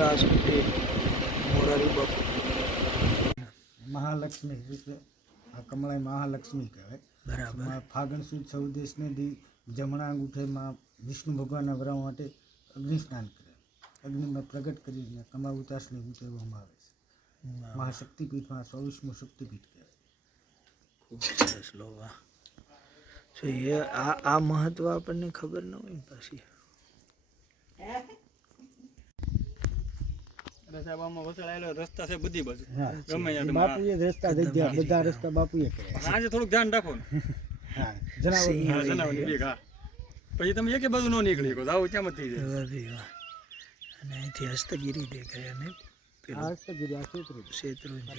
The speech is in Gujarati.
વિલાસ મહાલક્ષ્મી આ કમળાય મહાલક્ષ્મી કહેવાય. બરાબર. ફાગણ સુદ સૌદેશને દી જમણા અંગૂઠેમાં વિષ્ણુ ભગવાનના વરાવ માટે અગ્નિસ્નાન કરે. અગ્નિમાં પ્રગટ કરીને કમા ઉતાસને ઉતરવામાં આવે છે. મહાશક્તિપીઠમાં ચોવીસમું શક્તિપીઠ કહેવાય. તો એ આ આ મહત્વ આપણને ખબર ન હોય ને પાછી. એટલે સાહેબ આમાં વસડાયેલો રસ્તા છે બધી બાજુ. ગમે ત્યાં બાપુએ રસ્તા દઈ બધા રસ્તા બાપુએ કર્યા આજે થોડુંક ધ્યાન રાખો ને. હા બીક, હા. પછી તમે એકે બાજુ ન નીકળી શકો આવું કેમ થઈ જાય? અને અહીંથી હસ્તગીરી દેખાય અને હસ્તગીરી આ ક્ષેત્રે શેત્રુંજય